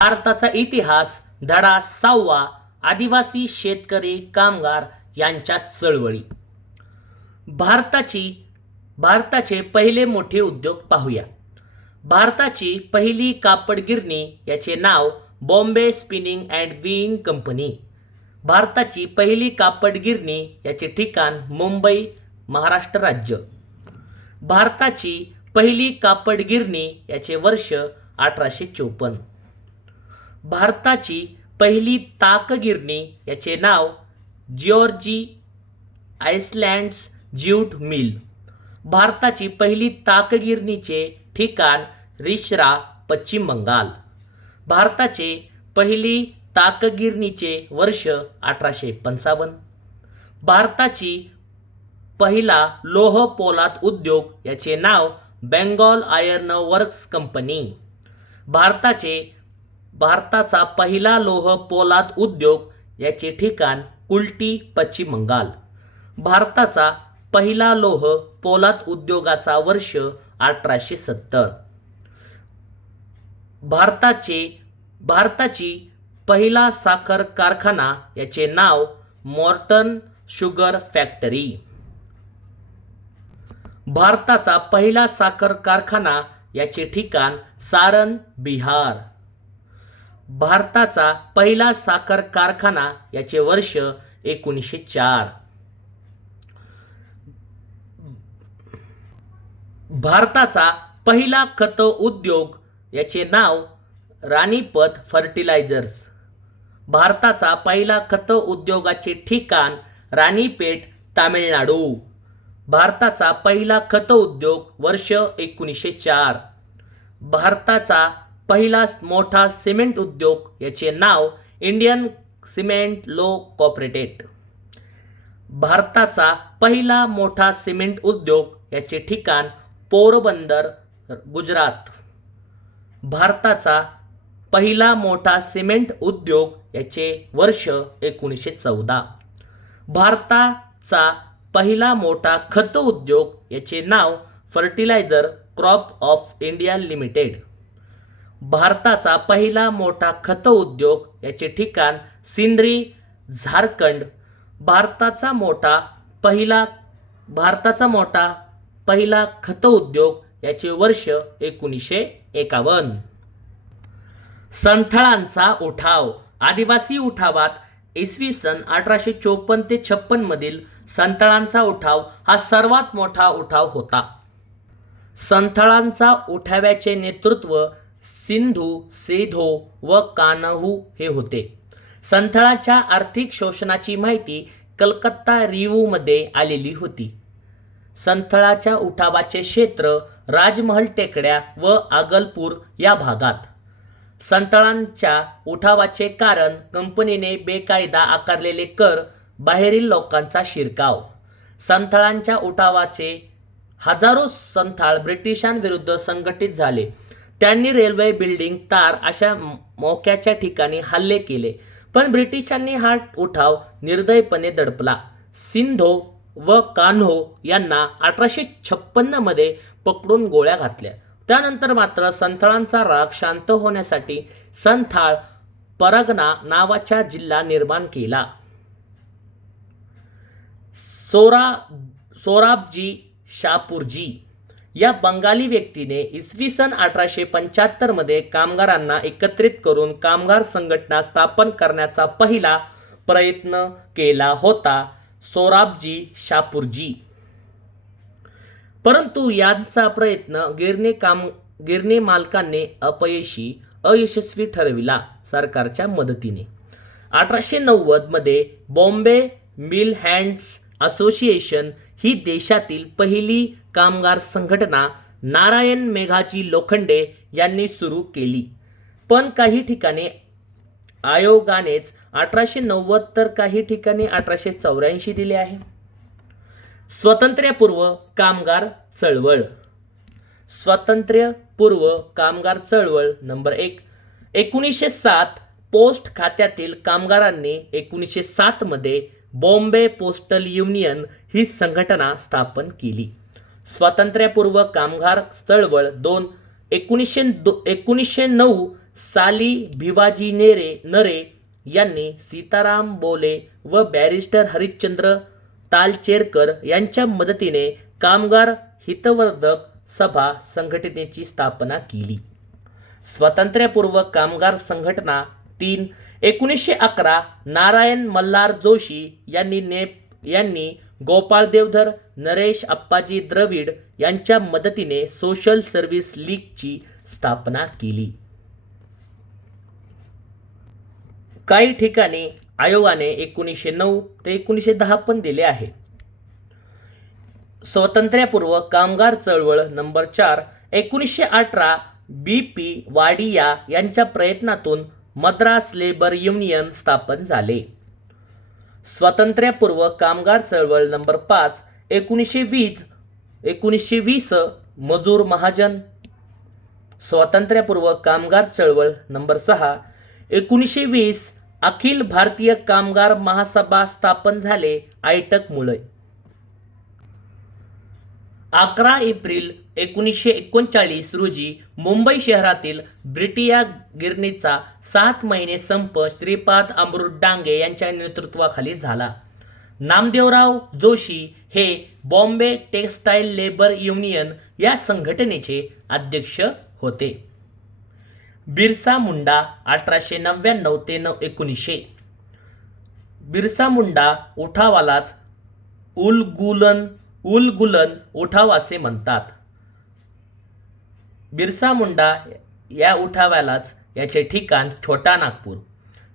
भारताचा इतिहास धडा 6वा आदिवासी शेतकरी कामगार यांच्यात चळवळी. भारताचे पहिले मोठे उद्योग पाहूया. भारताची पहिली कापड गिरणी याचे नाव Bombay Spinning and Weaving Company. भारताची पहिली कापड गिरणी याचे ठिकाण मुंबई, महाराष्ट्र राज्य. भारताची पहिली कापड गिरणी याचे वर्ष 1854. भारताची पहिली ताक गिरणी याचे नाव जॉर्जी आइसलँड्स ज्यूट मिल. भारताची पहिली ताक गिरणीचे ठिकाण रिसरा, पश्चिम बंगाल. भारताचे पहिली ताक गिरणीचे वर्ष 1855. भारताची पहिला लोह पोलाद उद्योग याचे नाव बेंगॉल आयर्न वर्क्स कंपनी. भारताचा पहिला लोह पोलाद उद्योग याचे ठिकाण कुल्टी, पश्चिम बंगाल. भारताचा पहिला लोह पोलाद उद्योगाचा वर्ष 1870. भारताची पहिला साखर कारखाना याचे नाव मॉर्टन शुगर फॅक्टरी. भारताचा पहिला साखर कारखाना याचे ठिकाण सारन, बिहार. भारताचा पहिला साखर कारखाना याचे वर्ष 1904. भारताचा पहिला खत उद्योग याचे नाव रानीपत फर्टिलायझर्स. भारताचा पहिला खत उद्योगाचे ठिकाण रानीपेट, तामिळनाडू. भारताचा पहिला खत उद्योग वर्ष 1904. भारताचा पहिला मोठा सिमेंट उद्योग याचे नाव इंडियन सिमेंट लो कॉर्पोरेटेड. भारताचा पहिला मोठा सिमेंट उद्योग याचे ठिकाण पोरबंदर, गुजरात. भारताचा पहिला मोठा सिमेंट उद्योग याचे वर्ष 1914. भारताचा पहिला मोठा खत उद्योग याचे नाव Fertiliser Crop of India Limited. भारताचा पहिला मोठा खत उद्योग याचे ठिकाण सिंद्री, झारखंड. भारताचा मोठा पहिला खत उद्योग याचे वर्ष 1951. संथाळांचा उठाव. आदिवासी उठावात इसवी सन 1854 ते 56 मधील संथाळांचा उठाव हा सर्वात मोठा उठाव होता. संथाळांचा उठावाचे नेतृत्व सिंधू, सेधो व कान्हू हे होते. संथाळांच्या आर्थिक शोषणाची माहिती कलकत्ता रिव्ह्यू मध्ये आलेली होती. संथाळाच्या उठावाचे क्षेत्र राजमहल टेकड्या व आगलपूर या भागात. संथाळांच्या उठावाचे कारण कंपनीने बेकायदा आकारलेले कर, बाहेरील लोकांचा शिरकाव. संथाळांच्या उठावाचे हजारो संथाळ ब्रिटिशांविरुद्ध संघटित झाले. त्यांनी रेल्वे, बिल्डिंग, तार अशा मोक्याच्या ठिकाणी हल्ले केले, पण ब्रिटिशांनी हा उठाव निर्दयपणे दडपला. सिंधो व कान्हो यांना 1856 मध्ये पकडून गोळ्या घातल्या. त्यानंतर मात्र संथाळांचा राग शांत होण्यासाठी संथाळ परगणा नावाचा जिल्हा निर्माण केला. सोराबजी शापूरजी या बंगाली व्यक्तीने इसवी सन 1875 मध्ये कामगारांना एकत्रित करून कामगार संघटना स्थापन करण्याचा पहिला प्रयत्न केला होता. सोराबजी शापूरजी. परंतु यांचा प्रयत्न गिरणी मालकांनी अयशस्वी ठरविला. सरकारच्या मदतीने 1890 मध्ये बॉम्बे मिल हँड्स असोसिएशन ही देशातील पहिली कामगार संघटना नारायण मेघाजी लोखंडे यांनी सुरू केली. पण काही ठिकाणी आयोगानेच 1890 तर काही ठिकाणी 1884 दिले आहे. स्वातंत्र्यपूर्व कामगार चळवळ. स्वातंत्र्यपूर्व कामगार चळवळ नंबर 1. 1907 पोस्ट खात्यातील कामगारांनी 1907 मध्ये बॉम्बे पोस्टल युनियन ही संघटना स्थापन केली. स्वातंत्र्यपूर्व कामगार चळवळ 2. 1909 साली भिवाजी नरे यांनी सीताराम बोले व बॅरिस्टर हरिश्चंद्र तालचेरकर यांच्या मदतीने कामगार हितवर्धक सभा संघटनेची स्थापना केली. स्वातंत्र्यपूर्व कामगार संघटना 3 1911 नारायण मल्हार जोशी यांनी गोपाळ देवधर, नरेश अप्पाजी द्रविड यांच्या मदतीने सोशल सर्व्हिस लीगची स्थापना केली. काही ठिकाणी आयोगाने 1909 ते 1910 पण दिले आहे. स्वातंत्र्यपूर्व कामगार चळवळ नंबर 4 1918 BP वाडिया यांच्या प्रयत्नातून मद्रास लेबर युनियन स्थापन झाले. स्वातंत्र्यपूर्व कामगार चळवळ नंबर 5 1920 मजूर महाजन. स्वातंत्र्यपूर्व कामगार चळवळ नंबर 6 1920 अखिल भारतीय कामगार महासभा स्थापन झाले ऐटकमुळे. 11 एप्रिल 1939 रोजी मुंबई शहरातील ब्रिटिया गिरणीचा 7 महिने संप श्रीपाद अमृत डांगे यांच्या नेतृत्वाखाली झाला. नामदेवराव जोशी हे बॉम्बे टेक्सटाईल लेबर युनियन या संघटनेचे अध्यक्ष होते. बिरसा मुंडा 1899 ते 1900. बिरसा मुंडा उठावालाच उलगुलन उठाव असे म्हणतात. बिरसा मुंडा या उठावालाच याचे ठिकाण छोटा नागपूर.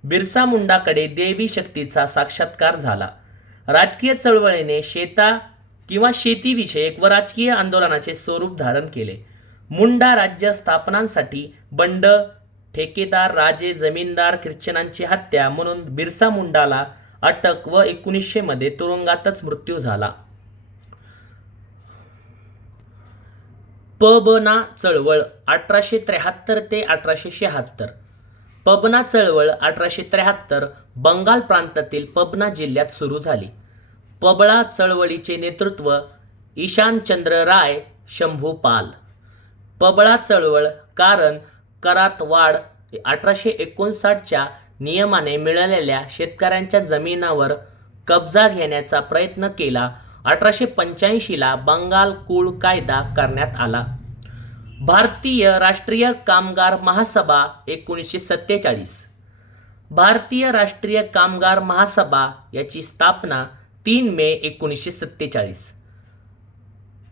बिरसा मुंडाकडे देवी शक्तीचा साक्षात्कार झाला. राजकीय चळवळीने शेतीविषयक व राजकीय आंदोलनाचे स्वरूप धारण केले. मुंडा राज्य स्थापनांसाठी बंड, ठेकेदार, राजे, जमीनदार, ख्रिश्चनांची हत्या म्हणून बिरसा मुंडाला अटक व 1900 मध्ये तुरुंगातच मृत्यू झाला. पबना चळवळ 1873 ते 1876. पबना चळवळ 1873 बंगाल प्रांतातील पबना जिल्ह्यात सुरू झाली. पबळा चळवळीचे नेतृत्व ईशानचंद्र राय, शंभू पाल. पबळा चळवळ कारण करात वाढ 1859च्या नियमाने मिळालेल्या शेतकऱ्यांच्या जमिनीवर कब्जा घेण्याचा प्रयत्न केला. 1885ला बंगाल कुळ कायदा करण्यात आला. भारतीय राष्ट्रीय कामगार महासभा 1947. भारतीय राष्ट्रीय कामगार महासभा याची स्थापना 3 मे 1947.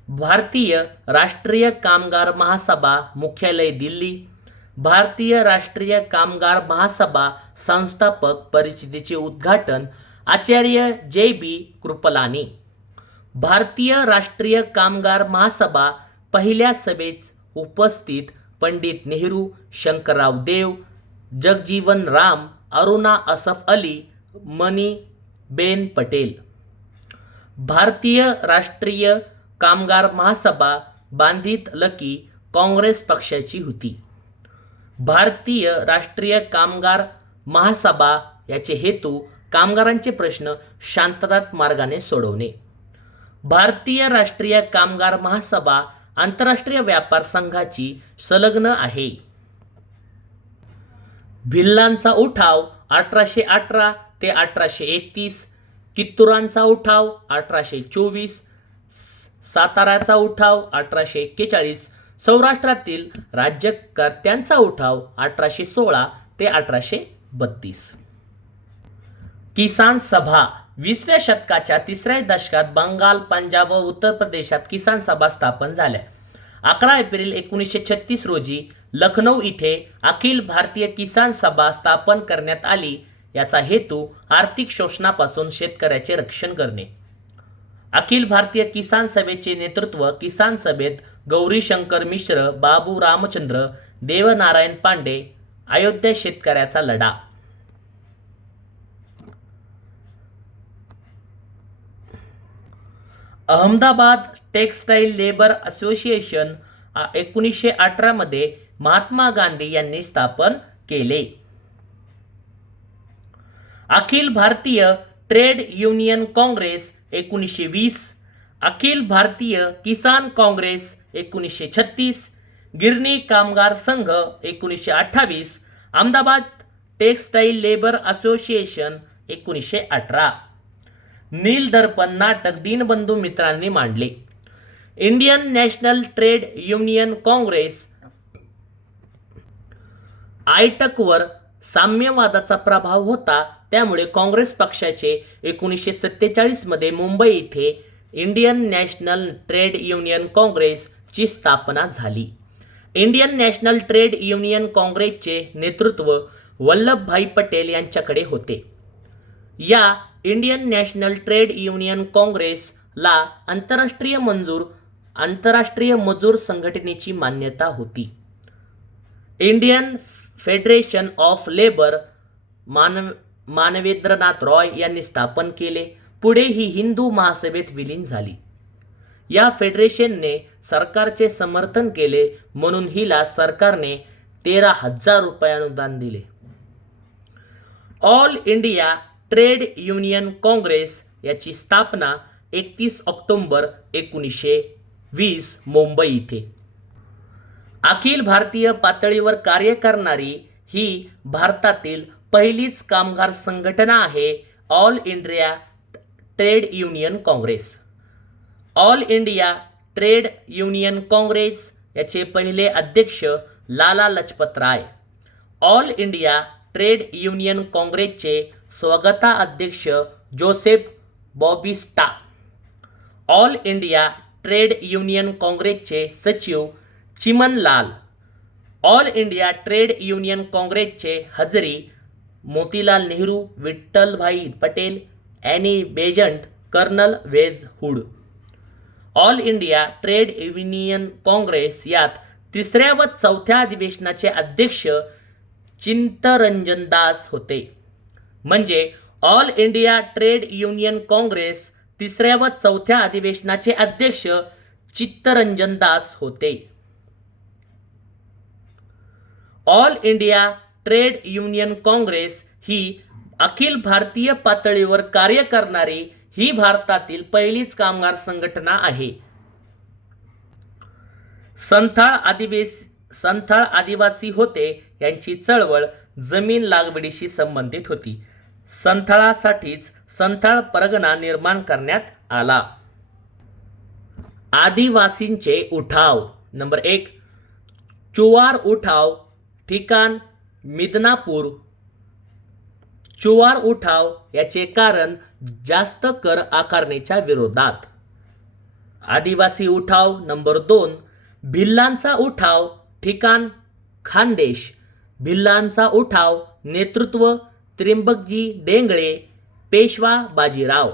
भारतीय राष्ट्रीय कामगार महासभा मुख्यालय दिल्ली. भारतीय राष्ट्रीय कामगार महासभा संस्थापक परिषदेचे उद्घाटन आचार्य JB कृपलानी. भारतीय राष्ट्रीय कामगार महासभा पहिल्या सभेत उपस्थित पंडित नेहरू, शंकरराव देव, जगजीवन राम, अरुणा असफ अली, मनी बेन पटेल. भारतीय राष्ट्रीय कामगार महासभा बांधित लकी काँग्रेस पक्षाची होती. भारतीय राष्ट्रीय कामगार महासभा याचे हेतू कामगारांचे प्रश्न शांततामय मार्गाने सोडवणे. भारतीय राष्ट्रीय कामगार महासभा आंतरराष्ट्रीय व्यापार संघाची संलग्न आहे. भिल्लांचा उठाव 1818 ते 1831. कित्तूरांचा उठाव 1824. साताराचा उठाव 1841. सौराष्ट्रातील राज्यकर्त्यांचा उठाव 1816 ते 1832. किसान सभा 20व्या शतकाच्या 3ऱ्या दशकात बंगाल, पंजाब व उत्तर प्रदेशात किसान सभा स्थापन झाल्या. 11 एप्रिल 1936 रोजी लखनौ इथे अखिल भारतीय किसान सभा स्थापन करण्यात आली. याचा हेतू आर्थिक शोषणापासून शेतकऱ्याचे रक्षण करणे. अखिल भारतीय किसान सभेचे नेतृत्व किसान सभेत गौरीशंकर मिश्र, बाबू रामचंद्र, देवनारायण पांडे. अयोध्या शेतकऱ्याचा लढा. अहमदाबाद टेक्सटाईल लेबर असोसिएशन 1918 मध्ये महात्मा गांधी यांनी स्थापन केले. Akhil Bharatiya trade Union Congress 1920. अखिल भारतीय किसान काँग्रेस 1936. गिरणी कामगार संघ 1928. Ahmedabad textile labour association 1918. Nil Darpan नाटक दीनबंधू मित्रांनी मांडले. Indian National Trade Union Congress आयटकवर साम्यवादाचा प्रभाव होता, त्यामुळे काँग्रेस पक्षाचे 1947 मध्ये मुंबई येथे इंडियन नॅशनल ट्रेड युनियन काँग्रेसची स्थापना झाली. इंडियन नॅशनल ट्रेड युनियन काँग्रेसचे नेतृत्व वल्लभभाई पटेल यांच्याकडे होते. या इंडियन नॅशनल ट्रेड युनियन काँग्रेसला आंतरराष्ट्रीय मजूर संघटनेची मान्यता होती. Indian federation of labour Manabendranath Roy यांनी स्थापन केले. पुढे ही हिंदू महासभेत विलीन झाली. या फेडरेशनने सरकारचे समर्थन केले, म्हणून हिला सरकारने 13,000 रुपये अनुदान दिले. All India Trade Union Congress याची स्थापना 31 ऑक्टोबर 1920 मुंबई इथे. अखिल भारतीय पातळीवर कार्य करणारी ही भारतातील पहिलीच कामगार संघटना आहे. All India Trade Union Congress. All India Trade Union Congress याचे पहिले अध्यक्ष Lala Lajpat Rai. All India Trade Union काँग्रेसचे स्वागता अध्यक्ष Joseph Baptista. All India Trade Union काँग्रेसचे सचिव Chimanlal. All India Trade Union काँग्रेसचे हजरी Motilal Nehru, Vithalbhai Patel, Annie Besant, colonel वेज हुड. All India Trade Union Congress यात तिसऱ्या व चौथ्या अधिवेशनाचे अध्यक्ष चित्तरंजन दास होते. म्हणजे All India Trade Union Congress तिसऱ्या व चौथ्या अधिवेशनाचे अध्यक्ष चित्तरंजन दास होते. All India Trade Union Congress ही अखिल भारतीय पातळीवर कार्य करणारी ही भारतातील पहिलीच कामगार संघटना आहे. संथाळ आदिवासी होते. यांची चळवळ जमीन लागवडीशी संबंधित होती. संथाळासाठीच संथाळ परगणा निर्माण करण्यात आला. आदिवासींचे उठाव. नंबर 1, चुवार उठाव. ठिकाण मिदनापूर. चुवार उठाव याचे कारण जास्त कर आकारणीच्या विरोधात. आदिवासी उठाव. नंबर 2, भिल्लांचा उठाव. ठिकाण खानदेश. भिल्लांचा उठाव. नेतृत्व त्र्यंबकजी डेंगळे, पेशवा बाजीराव.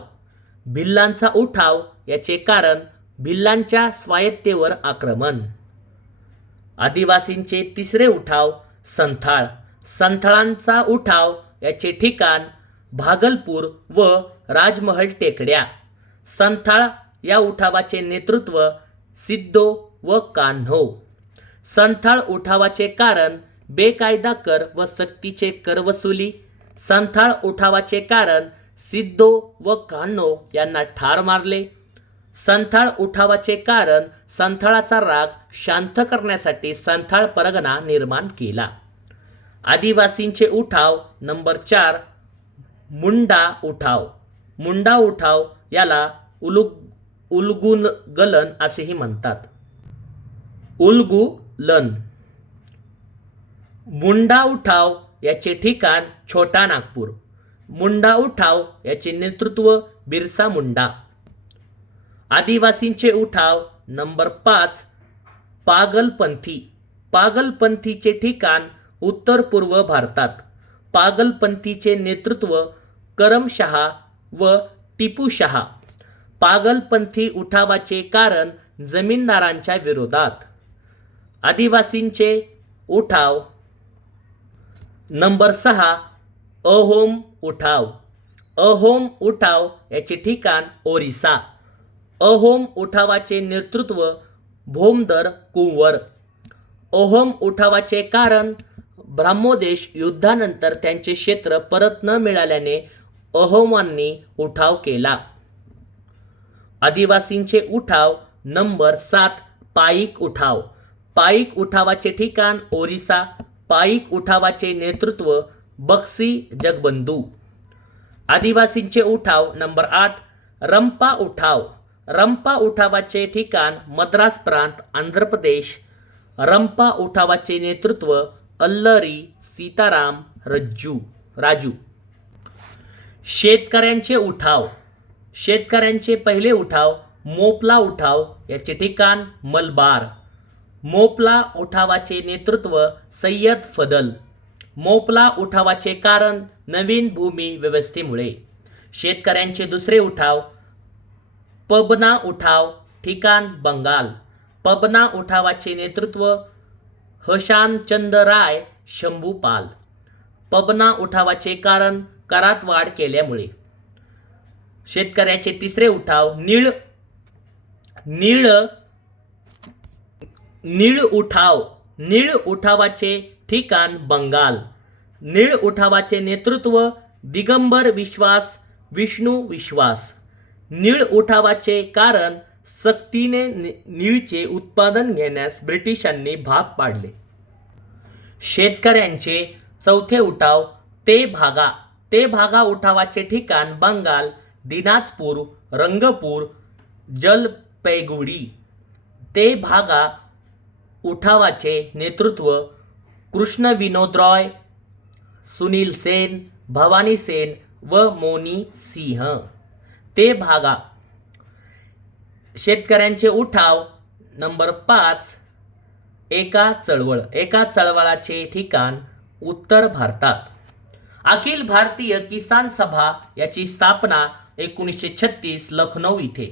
भिल्लांचा उठाव याचे कारण भिल्लांच्या स्वायत्तेवर आक्रमण. आदिवासींचे तिसरे उठाव संथाळ. संथाळांचा उठाव याचे ठिकाण भागलपूर व राजमहल टेकड्या. संथाळ या उठावाचे नेतृत्व सिद्धो व कान्हो. संथाळ उठावाचे कारण बेकायदा कर व सक्तीचे करवसुली. संथाळ उठावाचे कारण सिद्धो व कान्हो यांना ठार मारले. संथाळ उठावाचे कारण संथाळाचा राग शांत करण्यासाठी संथाळ परगणा निर्माण केला. आदिवासींचे उठाव. नंबर 4, मुंडा उठाव. मुंडा उठाव याला उलगुलन असेही म्हणतात. उलगुलन. मुंडा उठाव याचे ठिकाण छोटा नागपूर. मुंडा उठाव याचे नेतृत्व बिरसा मुंडा. आदिवासींचे उठाव. नंबर 5, पागलपंथी. पागलपंथीचे ठिकाण उत्तर पूर्व भारतात. पागलपंथीचे नेतृत्व करमशहा व टिपूशहा. पागलपंथी उठावाचे कारण जमीनदारांच्या विरोधात. आदिवासींचे उठाव. नंबर 6, अहोम उठाव. अहोम उठाव याचे ठिकाण ओरिसा. अहोम उठावाचे नेतृत्व भोमदर कुंवर. अहोम उठावाचे कारण ब्रह्मोदेश युद्धानंतर त्यांचे क्षेत्र परत न मिळाल्याने अहोमांनी उठाव केला. आदिवासींचे उठाव. नंबर 7, पाईक उठाव. पाईक उठावाचे ठिकाण ओरिसा. पाईक उठावाचे नेतृत्व बक्षी जगबंधू. आदिवासींचे उठाव नंबर 8 रंपा उठाव. रंपा उठावाचे ठिकाण मद्रास प्रांत आंध्र प्रदेश. रंपा उठावाचे नेतृत्व अल्लरी सीताराम राजू. शेतकऱ्यांचे उठाव. शेतकऱ्यांचे पहिले उठाव मोपला उठाव, याचे ठिकाण मलबार. मोपला उठावाचे नेतृत्व सय्यद फदल. मोपला उठावाचे कारण नवीन भूमी व्यवस्थेमुळे. शेतकऱ्यांचे दुसरे उठाव पबना उठाव, ठिकाण बंगाल. पबना उठावाचे नेतृत्व हशानचंद राय शंभूपाल. पबना उठावाचे कारण करात वाढ केल्यामुळे. शेतकऱ्याचे तिसरे उठाव नीळ उठाव. नीळ उठावाचे ठिकाण बंगाल. नीळ उठावाचे नेतृत्व दिगंबर विष्णू विश्वास. नीळ उठावाचे कारण सक्तीने नीळचे उत्पादन घेण्यास ब्रिटिशांनी भाग पाडले. शेतकऱ्यांचे चौथे उठाव ते भागा उठावाचे ठिकाण बंगाल, दिनाजपूर, रंगपूर, जलपैगुडी. ते भागा उठावाचे नेतृत्व कृष्ण विनोद रॉय, सुनील सेन, भवानी सेन व मोनी सिंह. ते भागा. शेतकऱ्यांचे उठाव नंबर 5 एका चळवळाचे ठिकाण उत्तर भारतात. अखिल भारतीय किसान सभा याची स्थापना 1936 लखनौ इथे.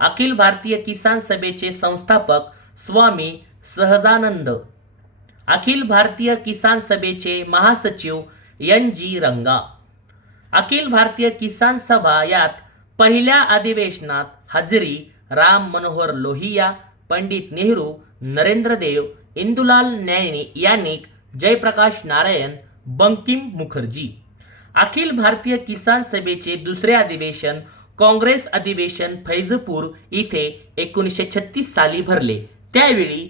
अखिल भारतीय किसान सभेचे संस्थापक स्वामी सहजानंद. अखिल भारतीय किसान सभेचे महासचिव NG रंगा. अखिल भारतीय किसान सभा यात पहिल्या अधिवेशनात हजेरी राम मनोहर लोहिया, पंडित नेहरू, नरेंद्र देव, इंदुलाल यानिक, जयप्रकाश नारायण, बंकिम मुखर्जी. अखिल भारतीय किसान सभेचे दुसरे अधिवेशन काँग्रेस अधिवेशन फैजपूर इथे 1936 साली भरले. त्यावेळी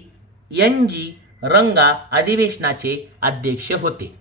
NG रंगा अधिवेशनाचे अध्यक्ष होते.